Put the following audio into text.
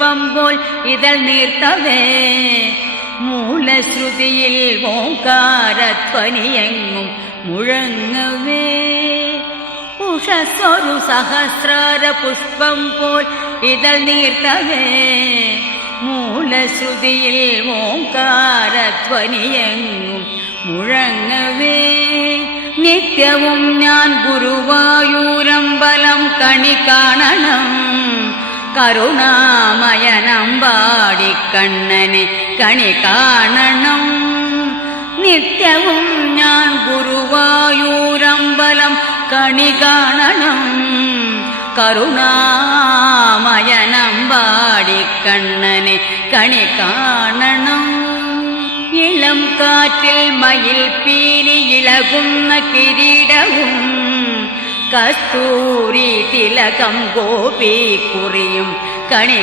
പുഷ്പം പോൽ ഇതൾ നീർത്തവേ മൂലശ്രുതിയിൽ ഓംകാരധ്വനിയെങ്ങും മുഴങ്ങവേ ഉഷസ്സൊരു സഹസ്രാര പുഷ്പം പോൽ ഇതൾ നീർത്തവേ മൂലശ്രുതിയിൽ ഓംകാരധ്വനിയെങ്ങും മുഴങ്ങവേ നിത്യവും ഞാൻ ഗുരുവായൂരമ്പലം കണി കാണണം കരുണാമയനമ്പാടിക്കണ്ണനെ കണി കാണണം നിത്യവും ഞാൻ ഗുരുവായൂരമ്പലം കണി കാണണം കരുണാമയനമ്പാടിക്കണ്ണനെ കണി കാണണം ഇളം കാറ്റിൽ മയിൽ പീലി ഇളകുന്ന കിരീടവും കസ്തൂരി തിലകം ഗോപി കുറിയും കണി